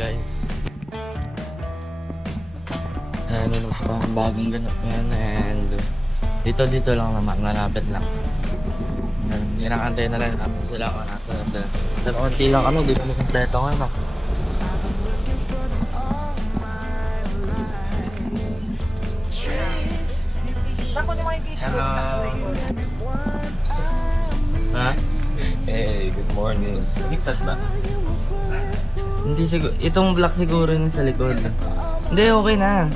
guys. Ayan, yun pa ang bagong ganap yan. And dito lang naman, malapit lang. Kinakantay na lang natin sila ako nasa. Pero konti lang kami, di kami kompleto ngayon. Hello. Ha? Hey, good morning. Higtat ba? Hindi siguro, itong black siguro yung sa likod. Hindi, okay na.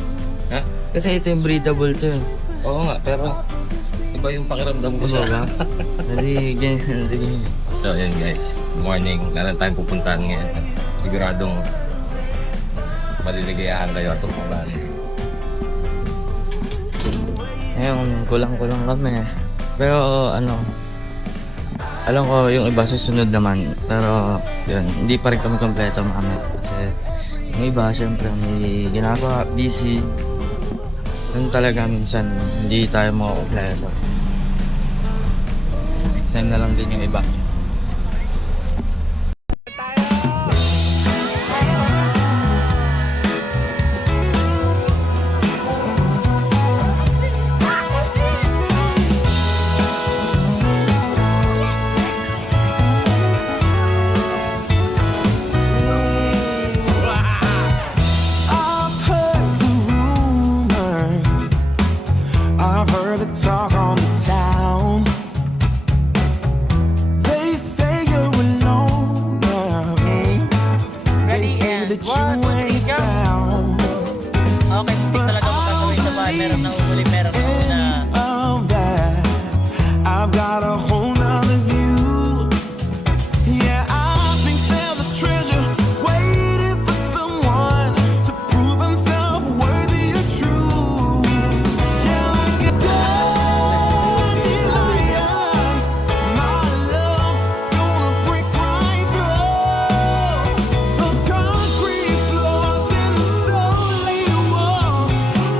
Ha? Kasi ito yung breathable to. Oo nga, pero iba yung pakiramdam ko Gusto sa... ba? Hindi, ganyan. So, yan guys. Good morning. Meron tayong pupuntahan ngayon. Siguradong maliligayahan kayo at tumalan. Ngayon, kulang-kulang kami. Pero ano, alam ko yung iba susunod naman. Pero yun, hindi pa rin kami kompleto mamaya. Kasi yung iba, syempre may ginagawa, busy. Yun talaga minsan, hindi tayo makakompleto. Next time na lang din yung iba. Talk on the town. They say you're alone now. They say that you ain't sound. Okay, hindi talaga makakawin sa bahay. Meron na uli, meron na una. Of that, I've got a whole nother view. Yeah, I think there's a treasure waiting for someone to prove himself worthy or true. Yeah, like a dandelion, my love's gonna break right through those concrete floors and the solid walls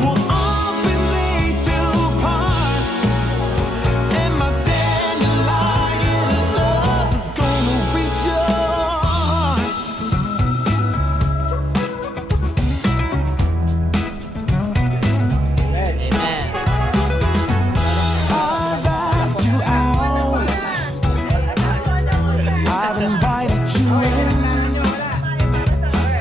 will all be made to part. And my dandelion love is gonna reach your heart. Amen. I've asked you out, I've invited you in.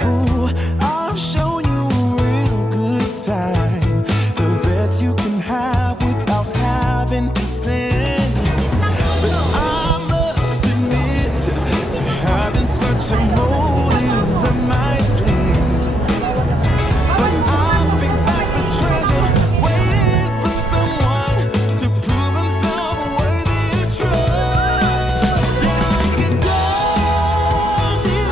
Ooh, I've shown you a real good time, the best you can have without having to sin. But I must admit to having such a motives up my sleeve. But I think that the treasure waiting for someone to prove himself worthy of trust. Yeah, like a dandelion,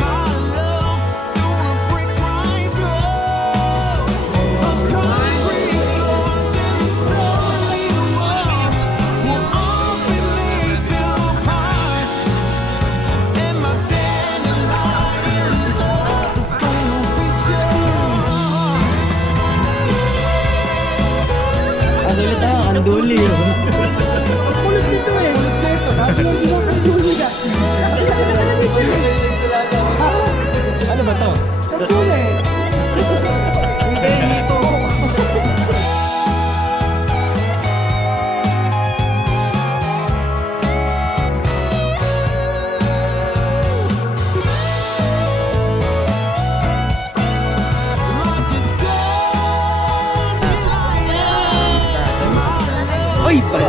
my love's gonna break right through those concrete floors and the solid walls will all be made to part. And my dandelion love is gonna reach your heart. Ang ulit ang duli. Ano ba to? Like a dandelion, Uy! Pala!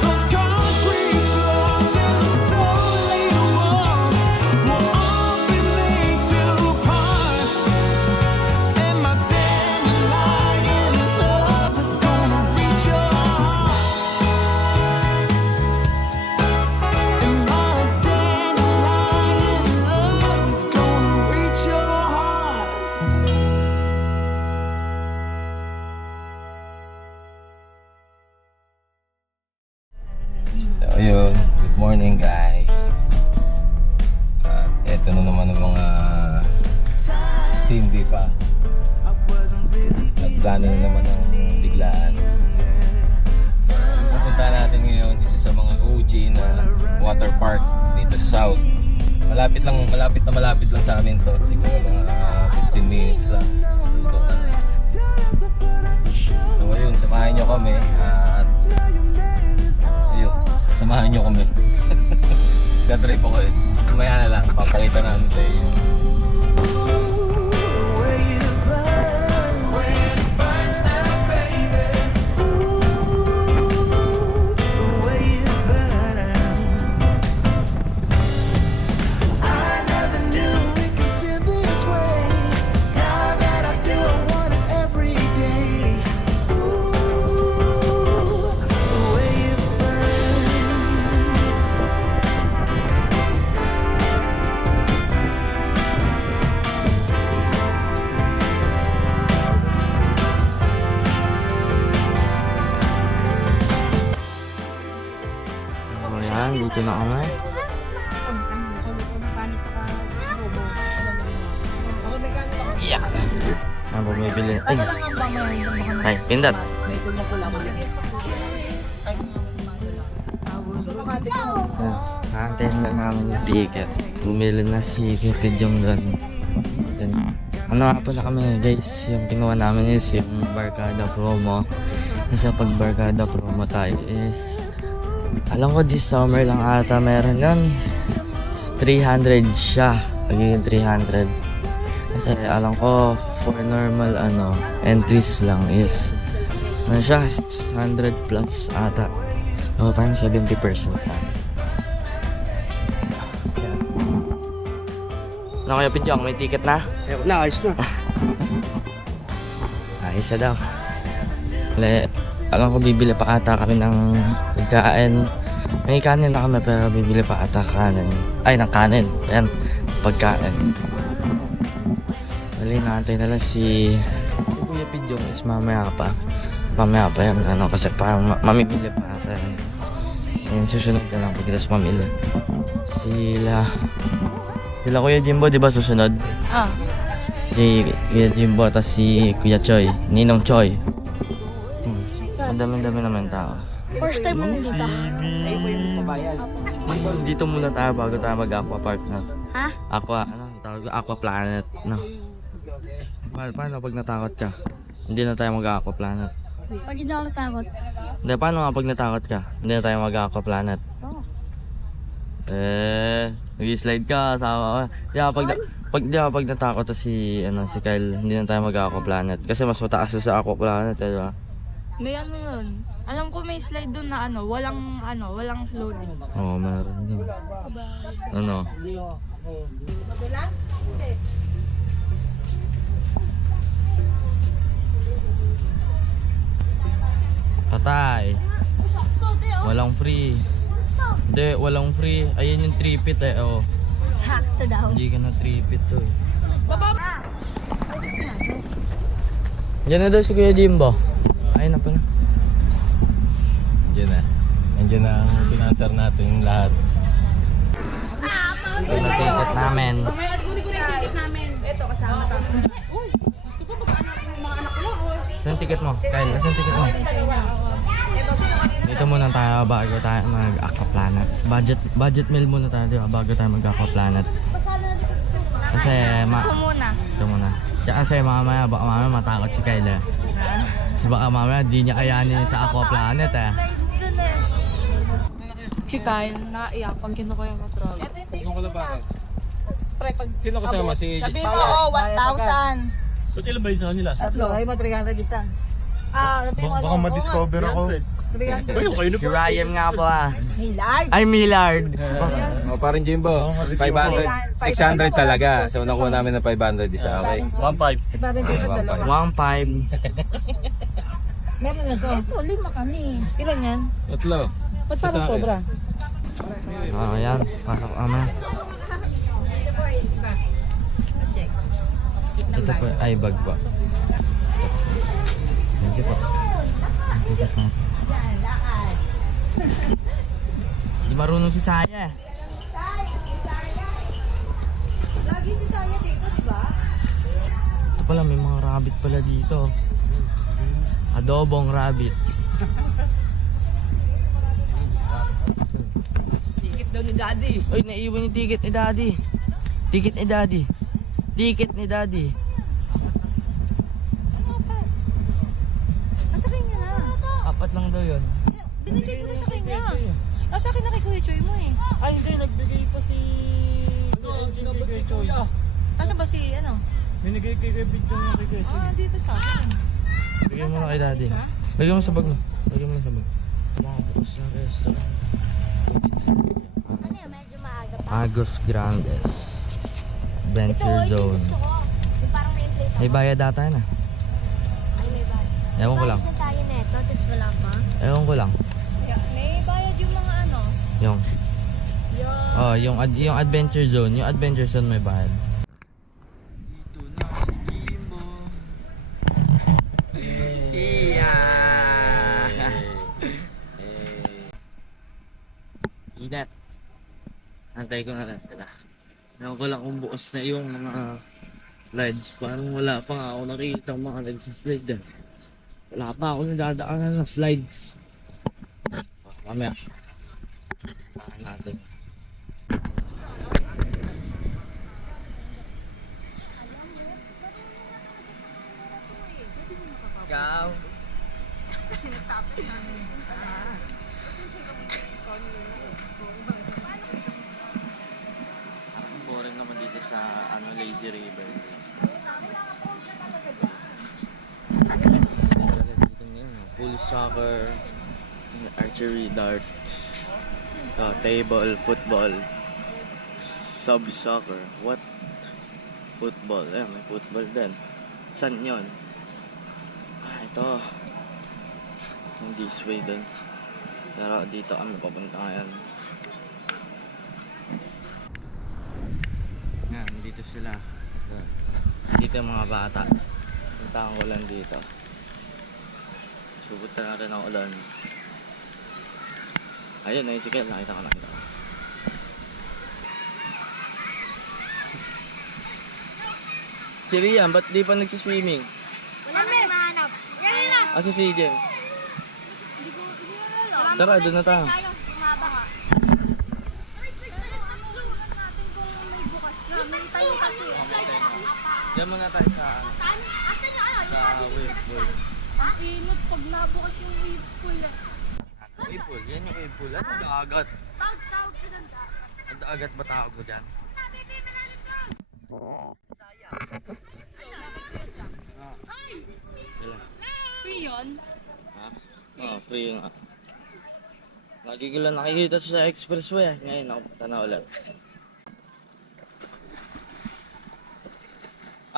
those concrete floors and the solid walls will all be made to part. And my dandelion love is gonna reach your heart. And my dandelion love is gonna reach your heart. So, ayun. Good morning guys. Eto na naman ang mga Team Diva. Nagplano na naman ng biglaan. Pupunta natin ngayon isa sa mga OG na water park dito sa South. Malapit lang sa amin to. Siguro mga 15 minutes lang. So ayun, samahan nyo kami at ayun, samahan nyo kami. Gadrive ako eh. Kumaya na lang, papakita namin sa inyo. So yan, dito na kami. Yeah! Ano bumibili? Ay, pindot. Hantayin na namin yung ticket. Bumili na si Cupid yung doon. Ano nga pala kami guys, yung kinuha namin is yung Barkada promo. Kasi pag Barkada promo tayo is, alam ko this summer lang ata meron yun. 300 siya, magiging 300. Kasi alam ko for normal entries lang is ano siya, 600 plus ata. O parang 70% ata. Ano kaya Pinjong, may ticket na? Ayun na, ayos na. Ayos na daw. Alam ko bibili pa ata kami ng pagkain. May kanin na kami pero bibili pa ata kanin. Ay, ng kanin. Ayan, pagkain. Dali, naantay na lang si Kuya Pinjong is mamaya pa. Mamaya pa yan, kasi parang mamimili pa ata yan. Ayan, susunod na lang pagkitas mamili. Sila Kuya Jimbo, di ba susunod? Ah. Si Kuya Jimbo, tas si Kuya Choi, Ninong Choi. Ang dami-dami naman tao. First time mo dito. Dito muna tayo bago tayo mag-aqua park na. Ha? Aqua Planet, no? Paano pag natakot ka? Hindi na tayo mag-aqua planet. Pag hindi ako natakot. Hindi, paano nga pag natakot ka? Hindi na tayo mag-aqua planet. Oo. Nag-slide ka, asawa ka. Pag natakot to si Kyle, hindi na tayo mag-aqua planet. Kasi mas mataas sa aqua planet, di ba? May ano yun. Alam ko may slide doon na walang floating. Oo, meron yun. Patay. Walang free. Hindi, walang free. Ayan yung 3 feet oh. Sakto daw. Hindi ka na 3 feet to eh. Diyan na daw si Kuya Jimbo. Ayun na pala. Nandiyan na ang pinanswer natin lahat. Ito na ticket namin. Saan ticket mo? Kyle, saan ticket mo? Dito muna tayo bago tayo mag-aqua planet. Budget meal muna tayo diba, bago tayo mag-aqua planet. Kasi ito muna. Kasi baka mamaya matakot si Kyle eh. Kasi baka mamaya di niya kayanin sa aqua planet eh. Si Kyle, naiyak pag kinuha yung control. Sino kasama? Si Sabi mo, 1,000. Ba't ilan ba yung sa kanila? Tatlo, ay mo 300 isan. Baka ma-discover ako. Ayun, kayo na Si Ryan nga pala. Millard. Ay, Millard! parang Jimbo, 500, 600 talaga. So nakuha namin ng 500 isa, okay? 1.5. Iparin 1.5. Meron na to. Ito, 5 kami. Ilan yan? Tatlo. Ba't parang sobra? Ayan, pasok kami. Ito po, ay bag po. Thank you po. Di marunong si Saya. Lagi si Saya dito, di ba? Ito pala, may mga rabbit pala dito. Adobong rabbit. ni Daddy. Uy, naiwan yung ticket ni Daddy. Ticket ni Daddy. Ticket ni Daddy. Nasa kanya na. 4 lang daw yun. Binigay ko na sa kanya. Nasa akin na kay Kuya Choy mo eh. Ay, hindi. Nagbigay pa si... Kay Choy. Asa ba si ano? Binigay kay Big John yung kay Choy. Dito sa akin. Bigyan mo na kay Daddy. Lagyan mo sa bag mo. Lagyan mo na sa bag. Tapos sa restaurant. Ano yan? Medyo maaga pa. Agos Grandes. Adventure Zone. Yung parang may plate May bayad data na. Ay, may bayad. Ewan ko lang. Bayad na tayo neto, tapos wala pa. Ewan ko lang. May bayad yung mga ano. Yung oh, yung Adventure Zone. Yung Adventure Zone may bayad. Dito na si Kimbo. Iya. Inat. Antay ko na lang sila. Ewan ko lang kung bukas na yung mga slides. Parang wala pa nga ako nakikita ang mga nagsaslide. Wala pa ako nadadaanan ng slides. Mamaya. Tahan natin. Ikaw. Parang boring naman dito sa Lazy River. Dito ngayon, pool soccer, archery, darts, table, football, sub soccer, what? Football, may football din. Saan yun? Ito. Yung this way dun. Pero dito kami papunta ngayon. Yan, dito sila. Dito yung mga bata. Puntahan ko lang dito. Subuta na rin ako doon. Ayun, naisikel. Nakita ko. Si Rian, ba't di pa nagsiswimming? Wala na mahanap. Yan na. Si James. Tara, doon na tayo. Humaba ka. natin kung may bukas na. May tayo kasi. Diyan muna tayo sa Asan yung ano? sa wave pool. Ang init pag nabukas yung wave pool. Wave pool? Yan yung wave pool. Ano dagat? Tawag ka doon. Ang dagat ba tawag mo dyan? Sila. Free yun? Ha? Free nga. Lagi ko lang nakikita sa expressway. Ngayon ako punta na ulit.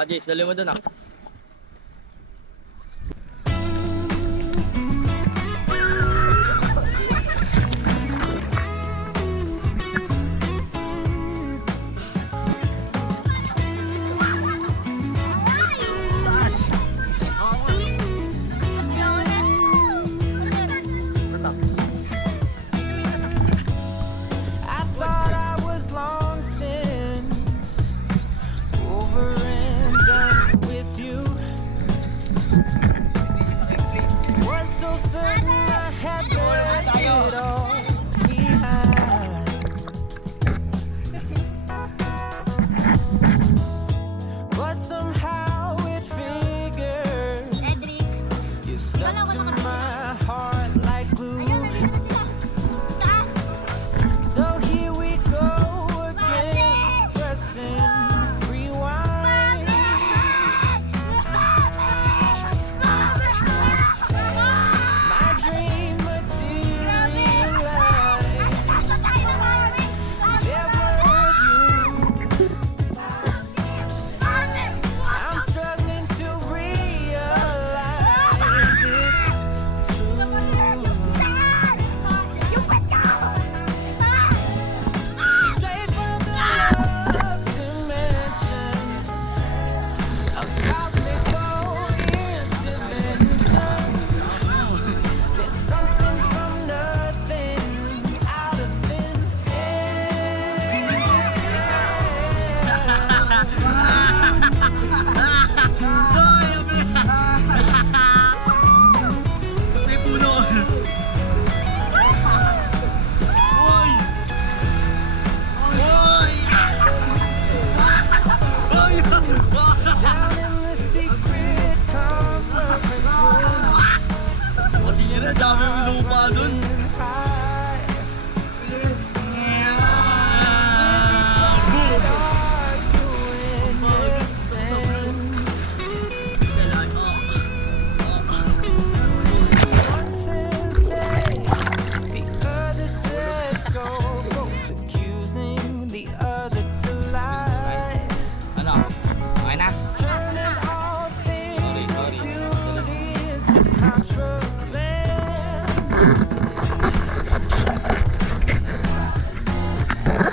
Jace, dali mo dun I thought I was long since over and done with you.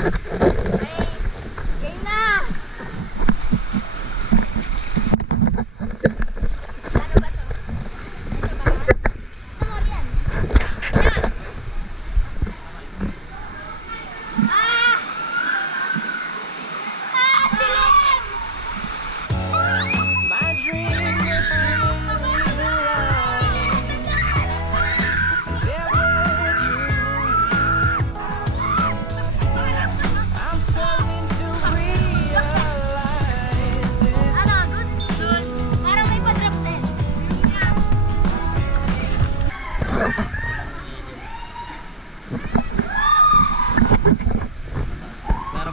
Game na! Ano ba to? Ito ba? Ito mo yan. Ah! Ah! Dilim! My dream is seeing the light. There with you. I'm starting to realize it's Ano? Good? Parang may pa-drop din.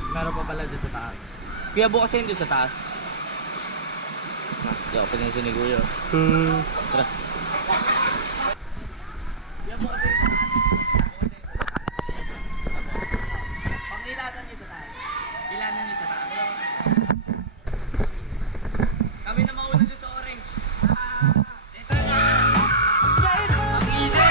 Meron pa pala doon sa taas. Kuya, bukasin doon sa taas. Di ako pinansin ni Kuya. Tara. Kuya, bukasin sa taas. Pang-ilanan niyo sa taas. Ilanan niyo sa taas. Kami na mauna doon sa orange. Ito na. straight from Ang init.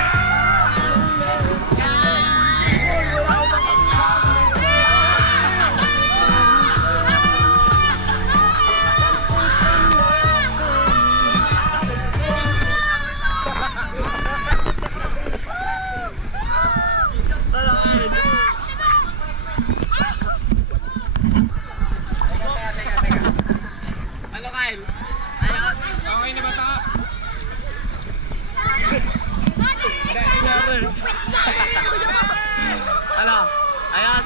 Ano, Kyle? Ayos? Okay na ba ito? Ano? Ayos?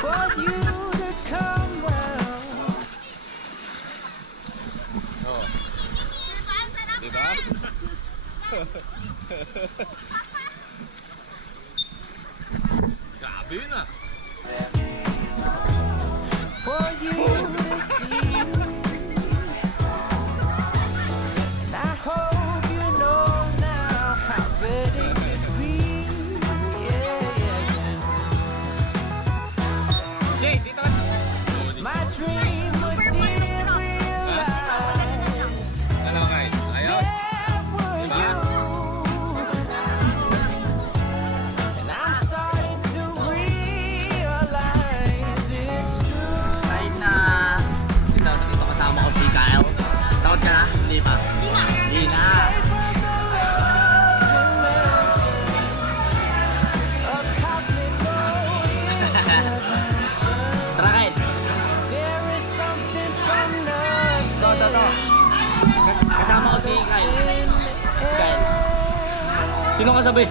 for you to come round. Diba? Grabe yun ah. For you to see. And I hope you know now how better it could be. Yeah, yeah, yeah. Jay, dito ka. My dream was realized. Ano, Kyle? Ayos? There were Diba? you. And I'm starting to realize it's true. Kahit na ito kasama ko si Kyle. Takot ka na? Hindi pa? Hindi na. Tara, Kyle. To. Kasama ko si Kyle. Kyle. Sino kasabay?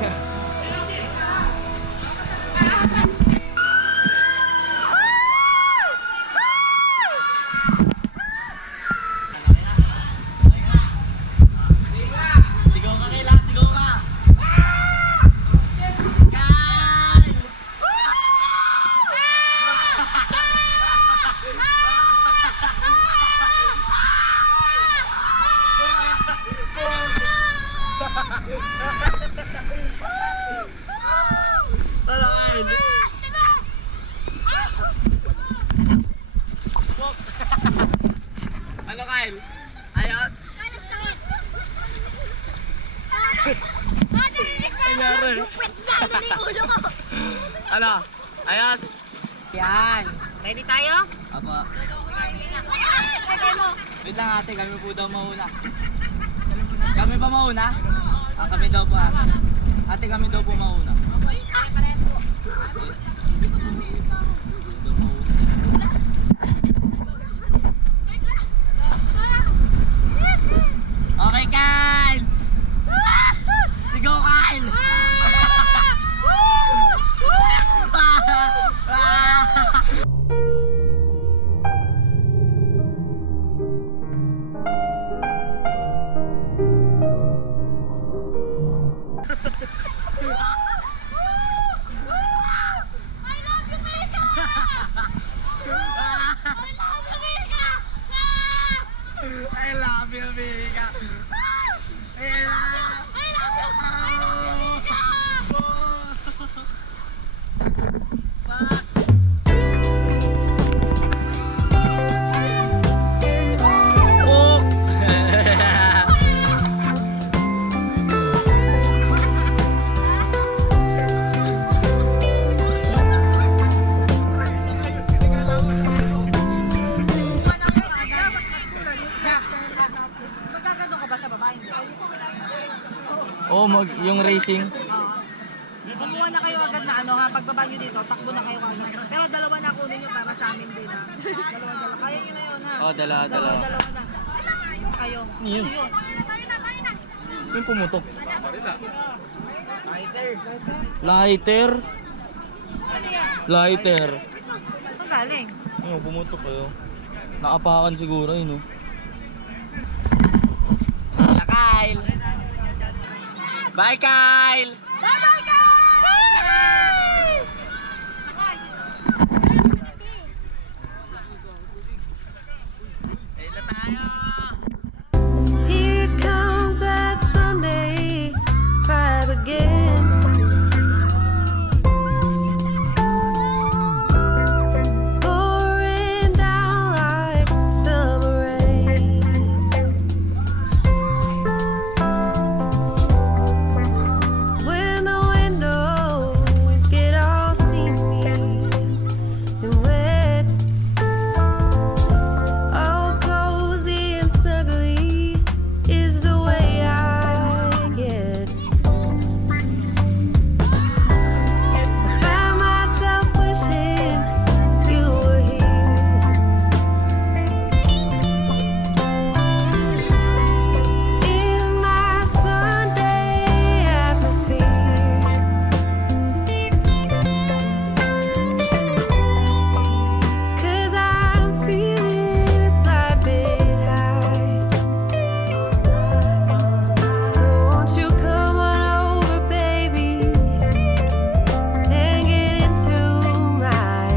Sigaw ka, Kyle. Sigaw ka. Kyle! Tara, Kyle. Ano, Kyle? Ayos? Nangyari? Ano? Ayos? Yan. Ready tayo? Apa. Wait lang, ate, kami po daw mauna. Kami pa mauna? Ah, kami daw po, ate. Ate, kami daw po mauna. Okay, Kyle! Sigaw, Kyle! I love you, Mika. I love you. Oh, yung racing. Kumuha na kayo agad na ano ha, pagbaba nyo dito, takbo na kayo agad. Pero dalawa na kunin nyo para sa amin din ha. Dalawa. Kaya nyo na yun ha. Oh, dalawa. Dalawa na. Kayo. Yun. Yung pumutok. Lighter. Ito galing. Ayun, pumutok kayo. Nakapakan siguro yun, no? Kyle! Bye, Kyle! Bye-bye, guys! Here comes that Sunday vibe again. Pouring down like summer rain. When the windows get all steamy and wet. Oh, cozy and snuggly is the way I get. I found myself wishing you were here. In my Sunday atmosphere. 'Cause I'm feeling a slight bit high. So won't you come on over, baby, and get into my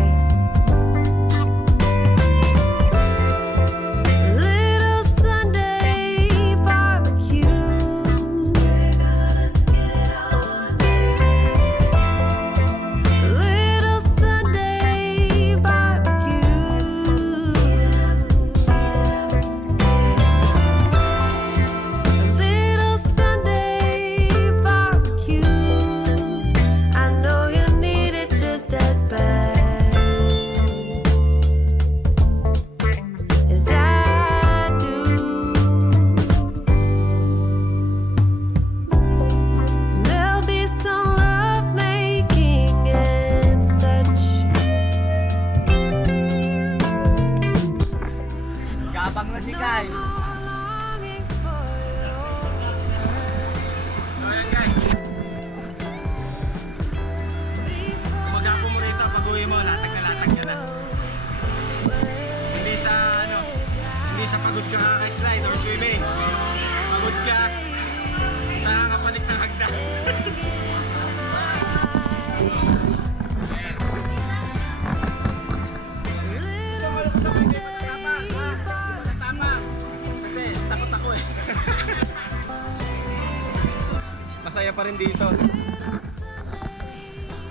little Sunday barbecue. We're gonna get it on, baby. Little Sunday barbecue. Little Sunday barbecue. I know you need it just as bad as I do. There'll be some love making and such. Gabang na si Kyle. Longing for your So yan guys, mag-apo mo rito pag uwi mo, latag ka na. Hindi sa pagod ka kaka-slide or swimming. Pagod ka sa kapanik na hagdan. Masaya pa rin dito.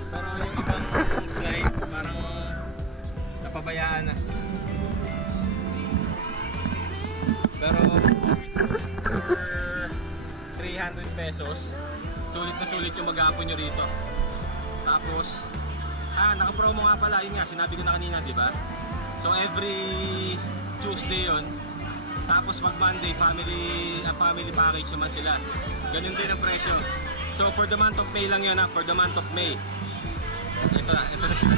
Pero yung ibang slide parang napabayaan na. Pero for 300 pesos, sulit na sulit yung mag-apo nyo rito. Tapos, naka-promo nga pala, yun nga, sinabi ko na kanina, di ba? So every Tuesday yon. Tapos pag Monday, family package naman sila. Ganun din ang presyo. So for the month of May lang yun, for the month of May. Ito na siya.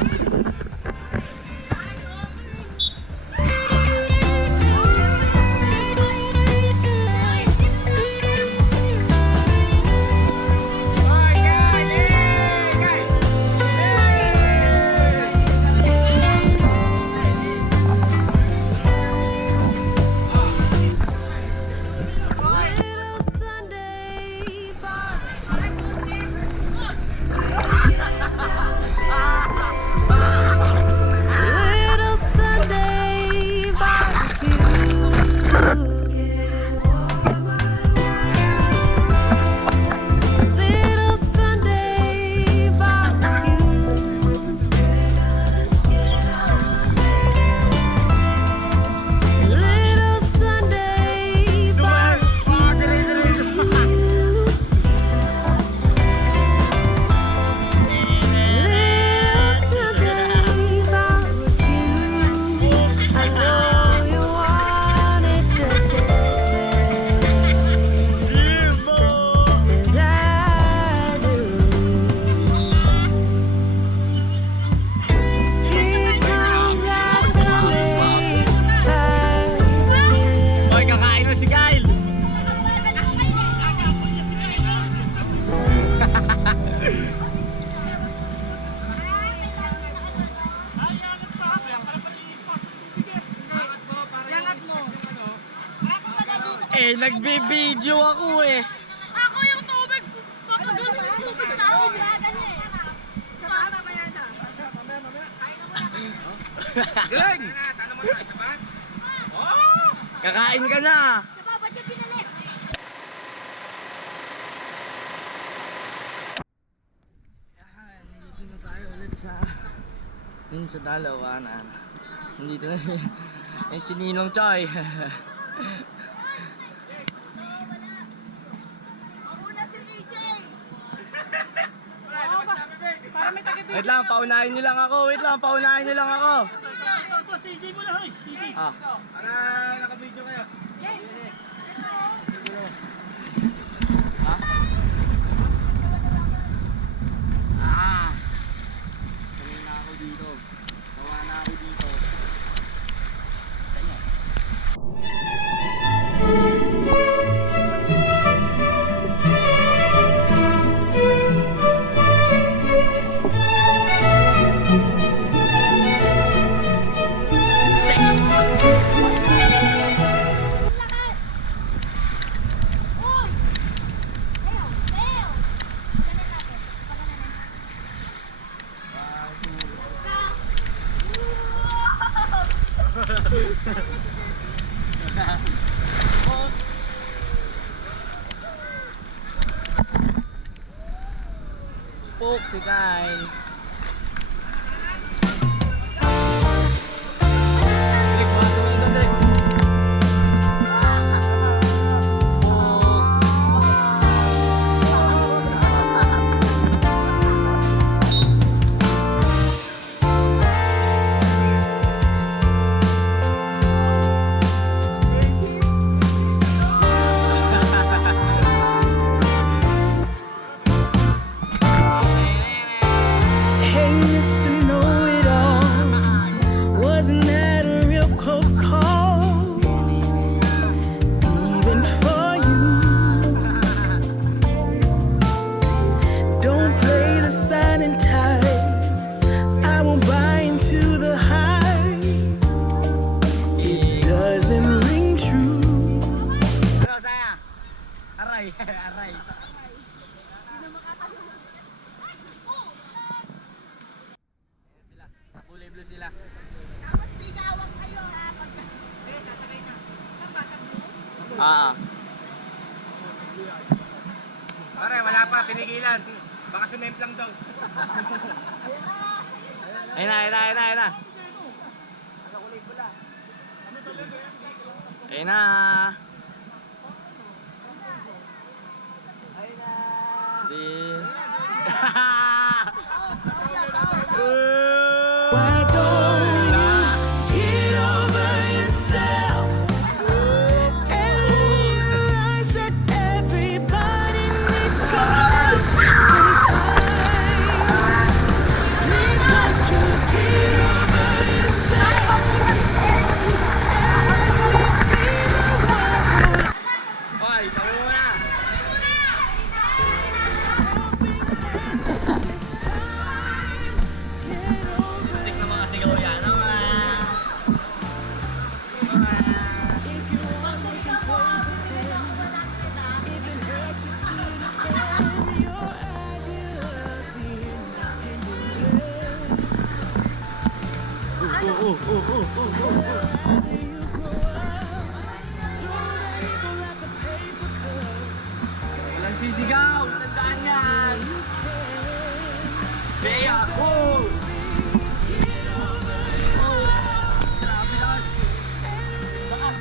little Sunday barbecue. Nagbibideo ako eh. Ako yung tubig. Papagalas ng tubig sa akin. Galing! Kakain ka na! Nandito na tayo ulit sa dalawanan. Nandito na si Ninong Choy. Wait lang, paunahin niyo lang ako. Wait lang, paunahin niyo lang ako. CJ mo na, hoy. CJ. Ah. Para naka-video kayo. Ha? Ah. Sanay na ako dito. Tawa na ako dito. Ganyan. Puk si Kyle. Balik bago na ito, Hey, Mr. Know-it-all, wasn't that a real close call? Even for you. Don't play the silent type. I won't buy into the hype. It doesn't ring true. Pero saya. Aray, aray. Sila, kulay blue sila. Ah. Pare, wala pa. Tinigilan. Baka sumemp lang daw. Ayun na, ayun na, ayun na, ayun na. Ayun na. Di. Why don't you get over yourself and realize that everybody needs some love sometimes? Please won't you get over yourself Hoy, tabi mo na. Tik na mga sigaw yan. if you want we can play pretend. If it hurts you to defend your idea of the independent Walang sisigaw. Tandaan yan. Beya. Oh. Grabe lakas. Lakas.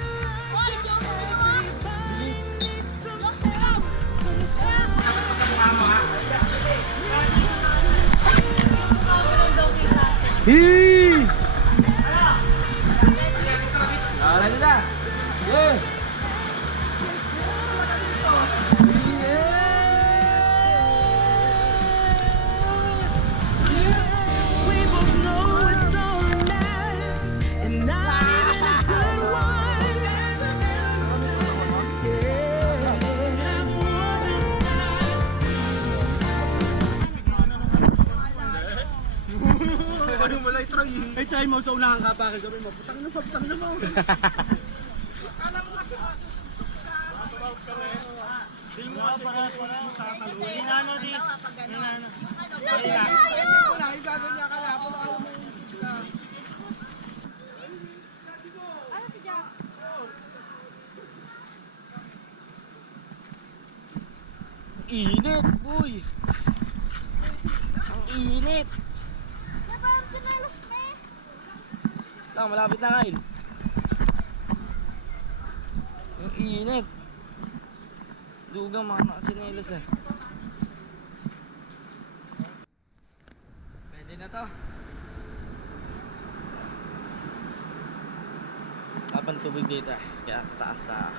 Hii! Tara na. Yeah. We both know it's all a lie, and not even a good one. Yeah, have one Ano mo lang itry? Ay, try mo sa unahan ka. Bakit sabi mo? Putang na mo. Init, boy! Ang init! Malapit na kain. Ang init. Dugang mga nakachinelas eh. Pwede na to. Laban tubig dito eh. Kaya taas sa...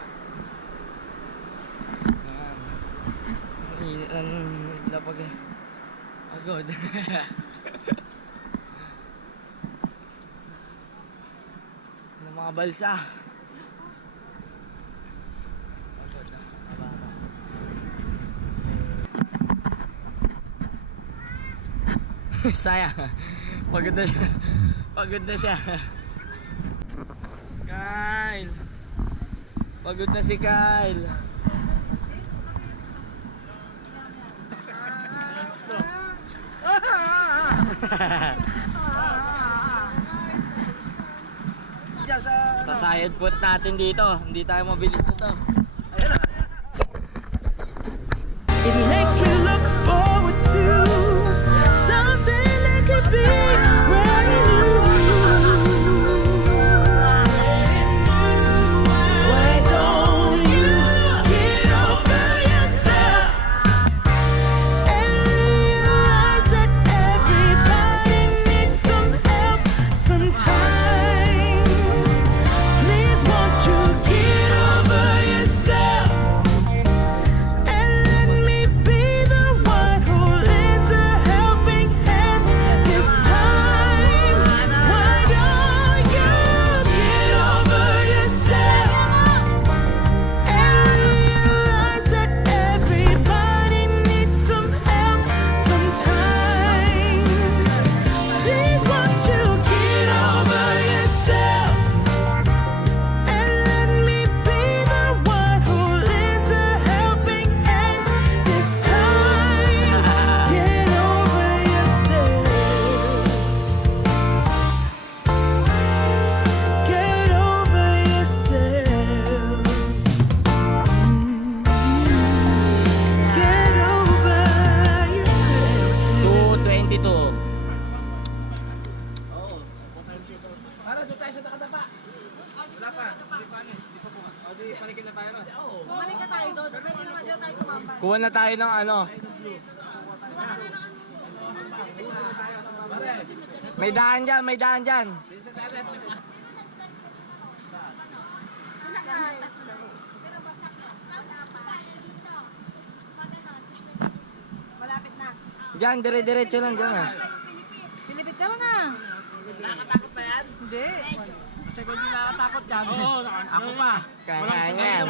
Ang init ng lapag eh. Agod. Ng mga balsa. Agod na. Mababa. Sayang. Pagod na siya. Pagod na siya. Kyle. Pagod na si Kyle. Sa side foot natin dito. Hindi tayo mabilis nito. It makes me look forward to something that could be brand new. Why don't you get over yourself and realize that everybody needs some help sometimes? Please won't you get over yourself and let me be the one who lends a helping hand this time? Why don't you get over yourself and realize that everybody needs some help sometimes? Please won't you get over yourself and let me be the one who lends a helping hand this time? Get over yourself. Get over yourself. Get over yourself. 222. Bumalik na tayo doon. Pwede naman dito tayo tumambay. Kuha na tayo ng ano. May daan dyan, may daan dyan. Malapit na. Dyan, dire-diretso lang dyan ah. Pilipit ka lang ah. Nakakatakot pa yan? Hindi. Kasi kung hindi nakakatakot yan. Oo, ako pa. Kanganyan.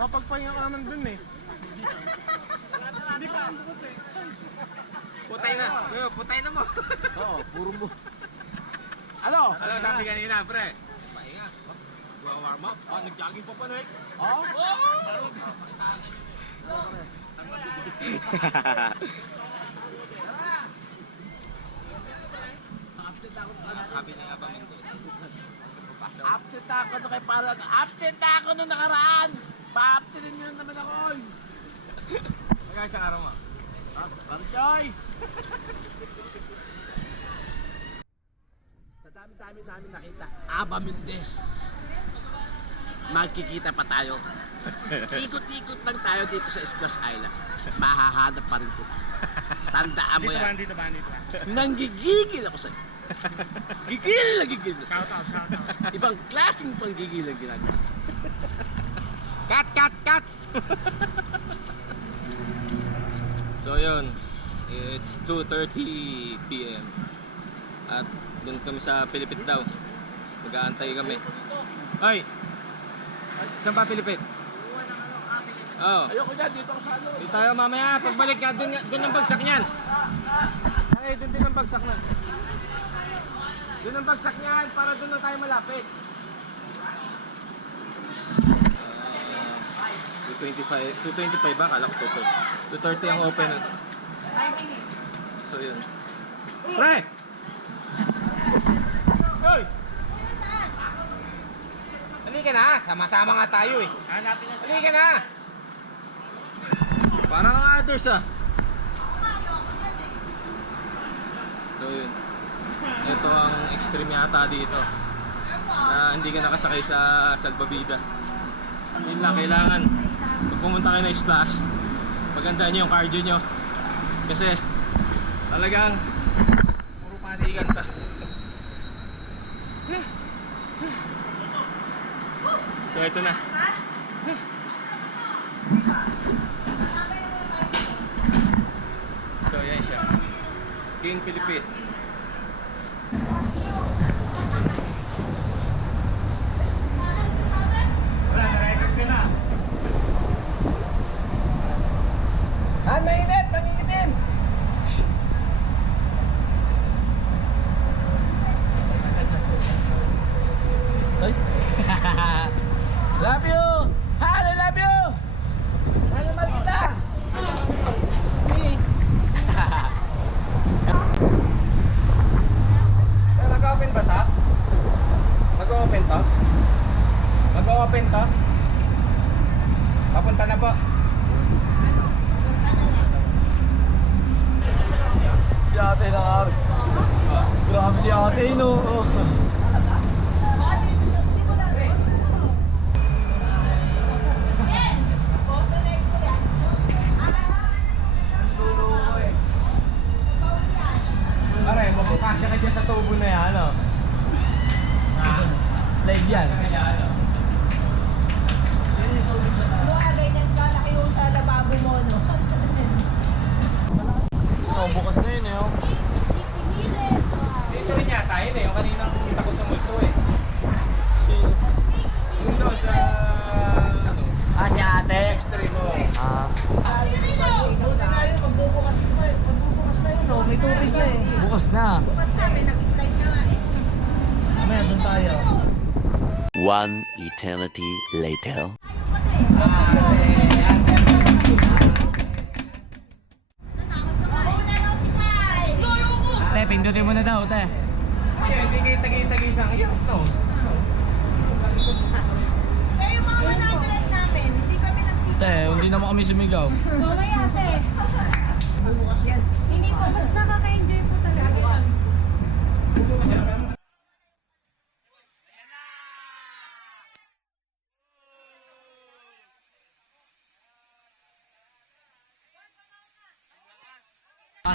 Mapagpahinga ka naman dun eh. Putay na. Putay na mo. Oo, puro mo. Ano? Ano sabi kanina, pre? Pahinga. Warm up. Nag-jogging pa pa, Nick. Oh? Sabi niya ba mo? Update ako na kay Palan. Update ako nung nakaraan. Pa-updatein nyo naman ako. Magkakaroon isang araw mo. Marjoy! Sa dami-dami namin nakita, Aba Mendez. Magkikita pa tayo. Ikot-ikot lang tayo dito sa Splash Island. Mahahanap pa rin kita. Tandaan mo yan. Dito ba? Nanggigigil ako sa'yo. Gigil na gigil na sa'yo. Ibang klaseng panggigil ang ginagawa. Cut, cut, cut! So yun, it's 2:30 PM. At doon kami sa Pilipit daw. Mag-aantay kami. Hoy! Saan ba Pilipit? Oo. Ayoko dyan, dito ako sa ano. Dito tayo mamaya. Pagbalik ka, dun ang bagsak niyan. Ay, dun din ang bagsak na. Dun ang bagsak niyan para dun na tayo malapit. 225 ba? Kala ko 230 ang open. 5 minutes. So yun. Pre! Hoy! Halika na, sama-sama nga tayo eh. Halika na! Parang ang others ah. So yun. Ito ang extreme yata dito. Na hindi ka nakasakay sa salbabida. Yun lang, kailangan pag pumunta kayo na splash, magandaan nyo yung cardio nyo. Kasi talagang puro panigan ta. So ito na. So yan siya. King Pilipit. Mainit! Mangingitim! Love you! Hello, love you! Hello, Marita! Mag-open ba ta? Mag-open to? Mag-open to? Papunta na po. Si ate na grabe si ate, no? Pare, makukasya ka dyan sa tubo na yan, ano? Slide yan. Ganyan ka, laki yung sa lababo mo, no? Oh, bukas na yun eh. Oh. Dito rin yata yun eh, yung kaninang takot sa multo eh. Sino? Yung doon sa, ano, Si ate. extreme mo. Buti nga yun, magbubukas kayo, no? May tubig na eh. Bukas na. Bukas namin, nag-slide na nga eh. Mamaya, doon tayo. One eternity later. Te, pindutin mo na daw, te. Ay, hindi kayo tagi-tagisang iyak to. Kaya yung mga 100 namin, hindi kami nagsipa. Te, hindi naman kami sumigaw. Mamaya, ate. Bubukas yan. Hindi po, mas nakaka-enjoy po talaga.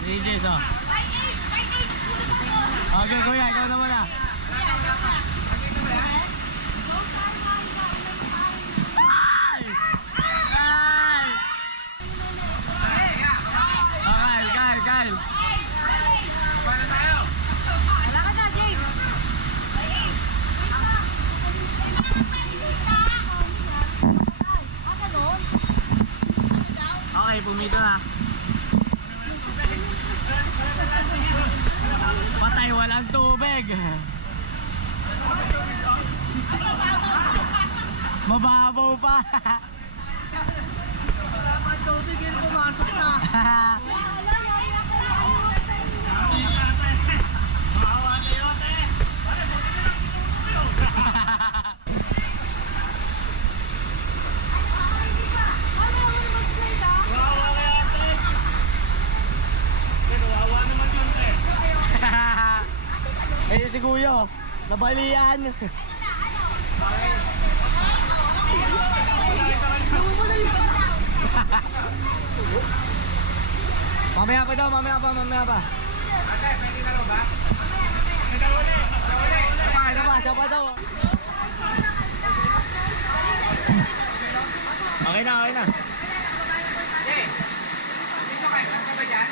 Si Jess, oh. Okay, kuya, ikaw naman na. Kyle. Wala ka na, James. Okay, pumito na. Patay, walang tubig. Mababaw pa. Wala ka tubig, yun pumasok na. Eh si Kuya, nabalian. Mamaya pa daw, mamaya pa. Ate, pwede ka ba? Siya pa daw. Okay na. Dito kayo, saan ka ba dyan?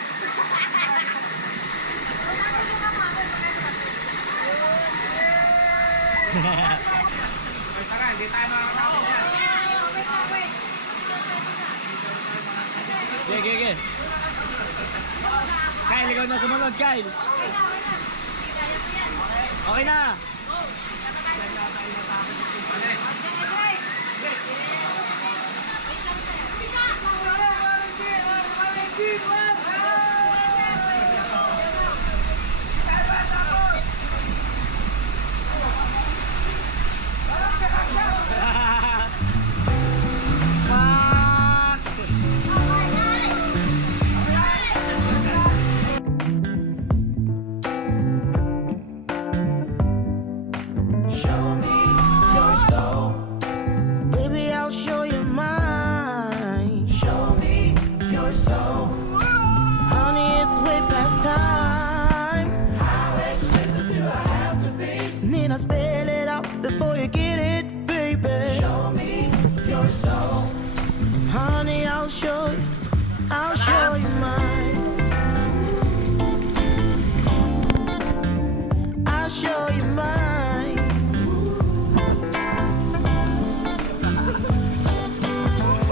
Tara, hindi tayo makakatapos yan. Sige. Kyle, ikaw na sumunod, Kyle. Okay na. Show me your soul. Baby, I'll show you mine. Show me your soul. Honey, it's way past time. How explicit do I have to be? Need I spell it out before you get it, baby? Show me your soul. Honey, I'll show you mine. I'll show you mine.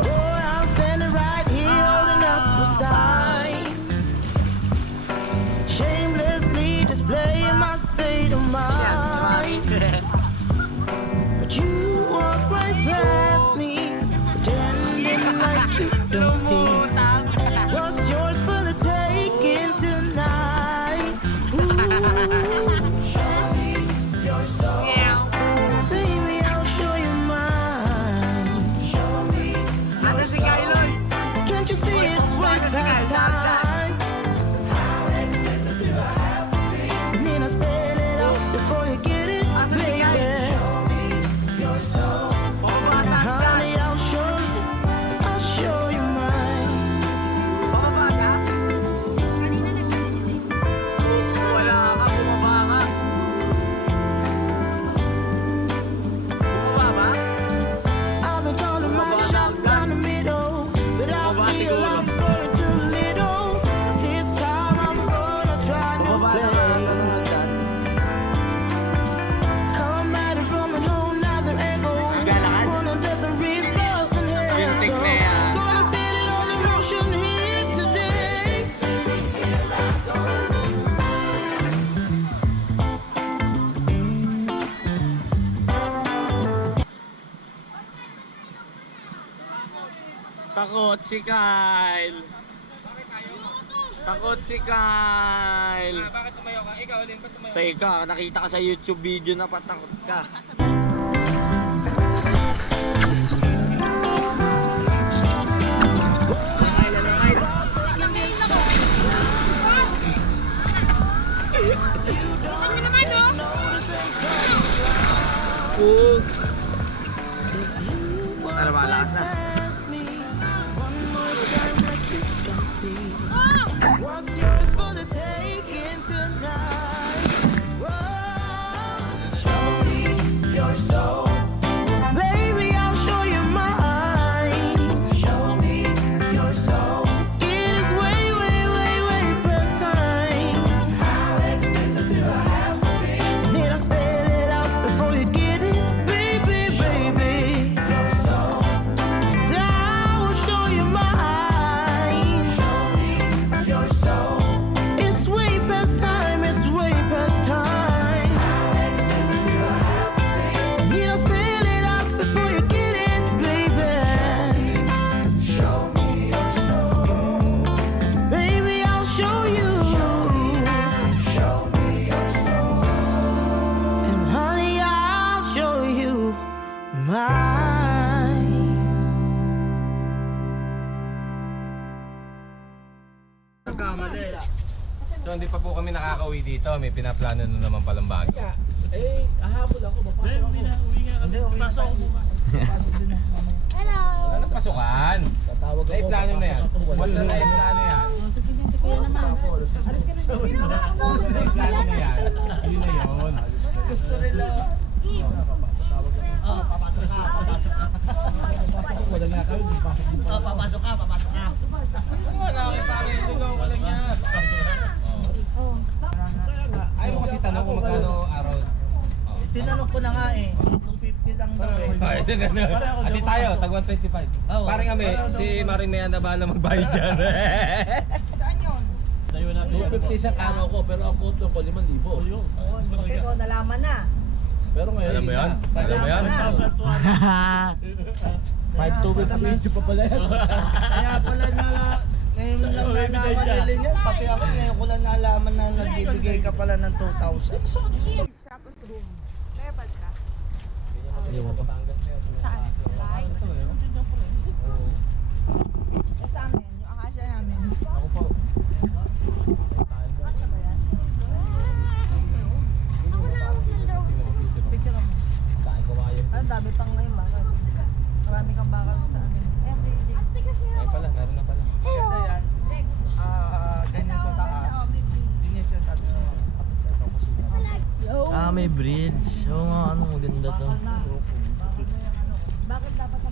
Oh, I'm standing right here holding up a sign, shamelessly displaying my state of mind. But you walk right past me, pretending like you don't see what's yours for the taking tonight. Ooh, show me your soul. Baby, I'll show you mine. Show me your soul. Can't you see it's way past time? How explicit do I have to be? Need I spell it out before you get it, baby? Show me your soul. Honey, I'll show you mine. Wala ka, bumaba ka. Bumaba ba? I've been calling my shots down the middle, but I feel I'm scoring too little. So this time I'm gonna try to play. Come at it from a whole nother angle. One that doesn't reverse and Basic na hassle. yan. Gonna set it all in motion here today. Here I go. Takot si Kyle. Takot si Kyle. Bakit tumayo ka? Ikaw, Lin, ba't tumayo? Teka, nakita ka sa YouTube video na patakot ka. Pug. Ano ba, lakas na? What's yours for the taking tonight? Whoa, show me your soul. Baby, I'll show you mine. Show me your soul. It is way, way, way, way past time. How explicit do I have to be? Need I spell it out before you get it? Baby, baby, your soul. And I will show you mine. Show me your soul. It's way past time, it's way past time. How explicit do I have to be? Need I spell it out before you get it, baby? Show me your soul. Baby, I'll show you. Show me your soul. And honey, I'll show you mine. So hindi pa po kami nakakauwi dito. May pinaplano na naman palang bago. Eh, hahabol ako. Papasok ako. Pasok ako bukas. Wala nang pasukan. Tatawag May ako. plano na yan. Wala na yung plano yan. Wala na yung plano na yan. Yun na yun. Gusto nila. Papasok ka. Wala nga kayo. Papasok ka. Wala kayo sa akin. Ligaw ko lang yan. Ayaw mo kasi tanong kung magkano araw. Tinanong ko na nga eh. Nung 50 lang daw eh. Ay, Pwede gano'n. Ati tayo, tag 125. Parang kami, si Maring Mea na bahala magbayad dyan. Saan yun? 250 isang araw ko, pero ang quote ko 5,000. Pero nalaman na. Pero ngayon, Alam mo yan? Alam mo yan? 5,200 na video pa pala yan. Kaya pala ngayon lang nalaman nila niya. Pati ako ngayon ko lang nalaman na nagbibigay ka pala ng 2,000. Saan? Bahay? Sa amin, yung akasya namin. Picture mo. Ang dami pang ngayon bakal. Marami kang bakal sa amin. Everyday. Ay pala, meron na pala. Kasi yan, ganyan sa taas. Ganyan siya sabi sa mga May bridge. Oo nga, ano, maganda to. Bakit dapat ang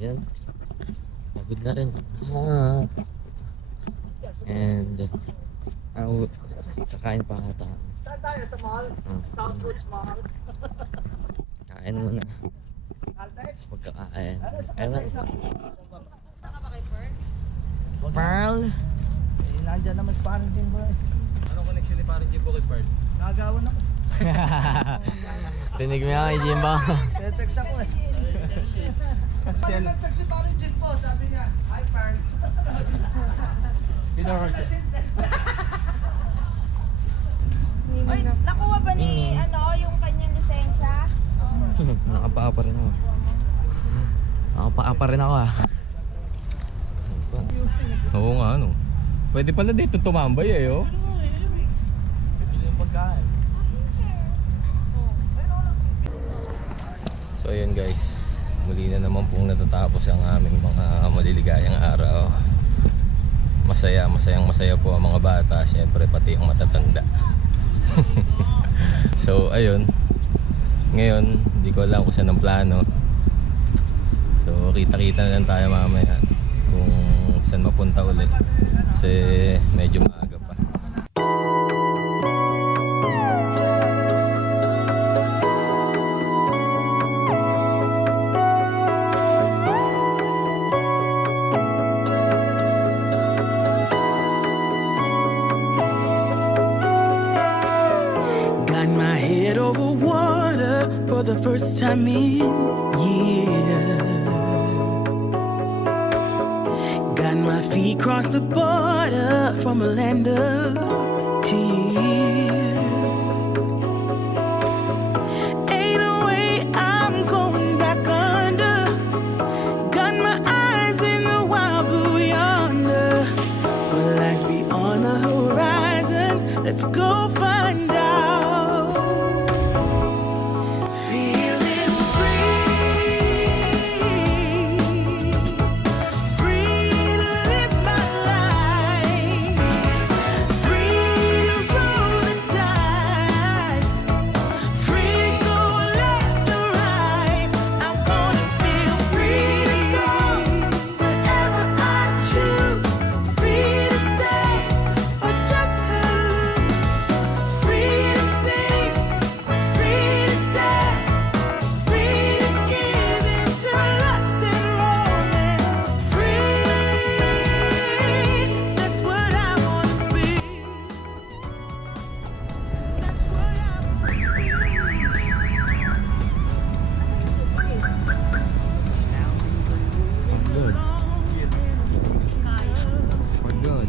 Yan. Pagod na rin. And, kakain pa ata. Saan tayo sa mall? Southwoods Mall. Kain muna. Altex? Pagkakain. Ewan. Pearl? Pearl? Eh, nandyan naman si Parang Jimbo. Anong connection ni parang Jimbo kay Pearl? Nagawan ako. Tinig mo yan kay Jimbo. Text ako eh. Pag nag-text si Parang Jimbo, sabi niya, hi Parang. Ay, nakuha ba ni yung kanyang lisensya? Nakapaa pa rin ako. Nakapaa pa rin ako ah. Oo nga, ano. Pwede pala dito tumambay eh, oh. So ayun guys, muli na naman pong natatapos ang aming mga maliligayang araw. Masaya po ang mga bata, syempre pati ang matatanda. So ayun, ngayon hindi ko alam kung saan ang plano. So kita-kita na lang tayo mamaya kung saan mapunta ulit, kasi medyo maaga pa. Got my head over water for the first time in years. Got my feet across the border from a land of tears. Ain't no way I'm going back under. Got my eyes in the wild blue yonder. Will lies beyond the horizon? Let's go find out. Feeling free, free to live my life, free to roll the dice, free to go left or right. I'm gonna feel free to go wherever I choose, free to stay or just cruise, free to sing, free to dance, free to give into lust and romance, free. That's what I wanna be. That's what I wanna be. Good. We're good.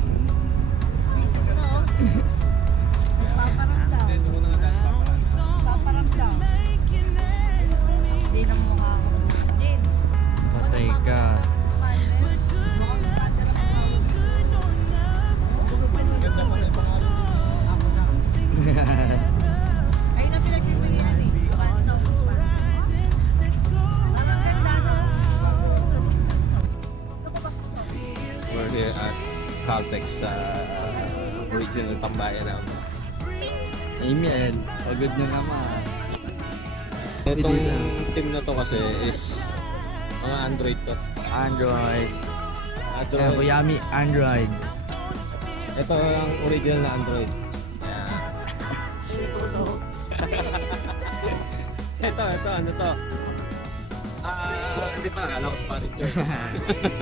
Paparamdam. Hindi ng mukha ko. Patay ka. Ayun ang pinagpipilihan eh. Bansa o Ang ganda no? We're here at Caltex sa original tambayan namin. Amen. Pagod na naman. Itong team na to kasi is mga Android to. Android. Android. Yummy Android. Ito ang original na Android. Kaya Ito, ano to? Hindi pa, alam ko sa parit yun.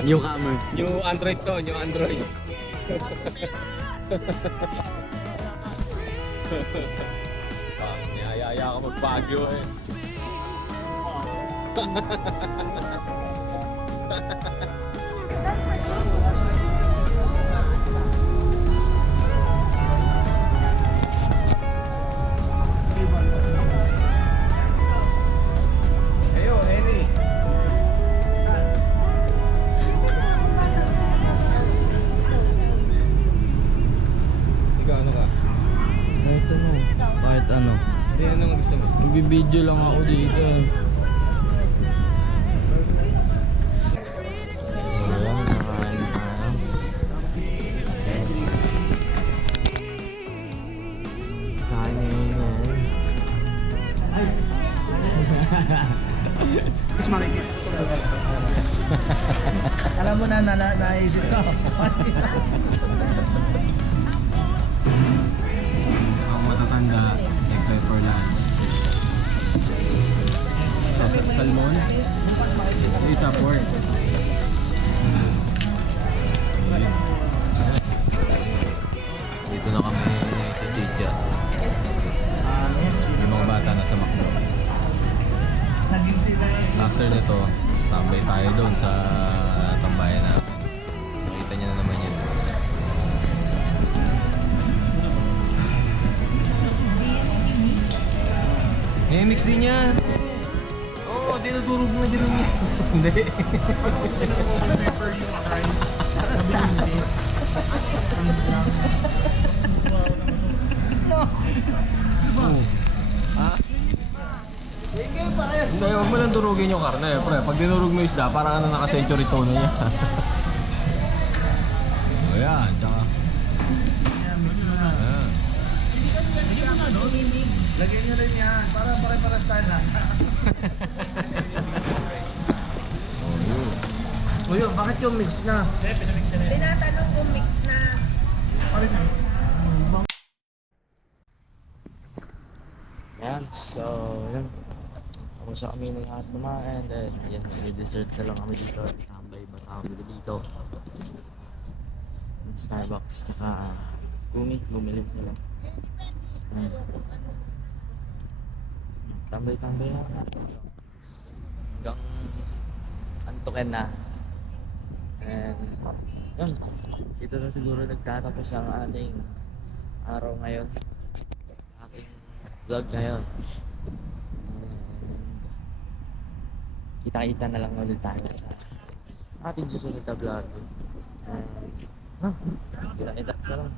Newcomer. New Android to, new Android. Niyayaya ka mag-Baguio eh. Ayun, Eni. Ikaw, ano ka? Kahit ano. Kahit ano. Hindi, anong gusto mo? Nagbibideo lang ako dito. Ayan, nakain na tayo. Kain na yun yan. Alam mo na, naisip ko. Ang matatanda, nag-try for lunch. Salmon? Isa pork. Dito na kami sa Chicha. Yung mga bata nasa Macdo. Naging sila. After nito, tambay tayo doon sa tambayan na. Nakita niya na naman yun. Mix din yan. Oo, dinudurog na din niya. Hindi. Hindi, huwag mo lang durugin yung karne. Pre, pag dinurog mo yung isda, parang ano naka-century tone niya. Ayan, tsaka. Ayan. Lagyan nyo rin yan. Para pare-paras tayo lasa. O yun, bakit yung mix na? Tinatanong kung mix na. Yan, so, yan. Tapos kami na lahat kumain. Then, yan, nag-dessert na lang kami dito. Tambay ba kami dito. Starbucks, tsaka bumili na lang. Yan. Tambay-tambay lang. Hanggang antukin na. And, yun. Dito na siguro nagtatapos ang ating araw ngayon. Ating vlog ngayon. And, kita-kita na lang ulit tayo sa ating susunod na vlog. And, kita-kita sa lang.